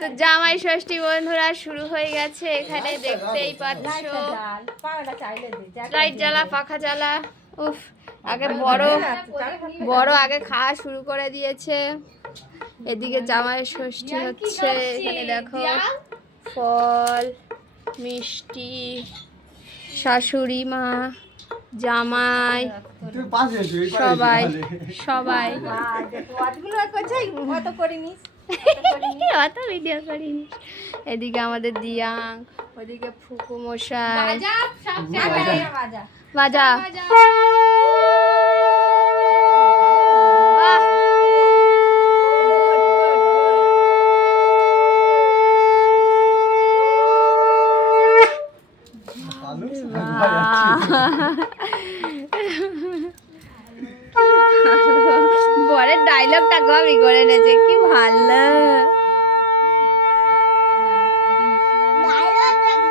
তো জামাই ষষ্ঠী বন্ধুরা শুরু হয়ে গেছে, এখানে দেখতেই পাচ্ছ। লাইট জ্বালা, পাখা জ্বালা। উফ, আগে বড় আগে খাওয়া শুরু করে দিয়েছে। এদিকে জামাই ষষ্ঠী হচ্ছে, এখানে দেখো ফল মিষ্টি, শাশুড়ি মা, জামাই, সবাই সবাই অত ভিডিও করিনি। এদিকে আমাদের দিয়াং, ওদিকে ফুকু মশাই। বাজা বরের ডায়লগটা কপি করে এনেছে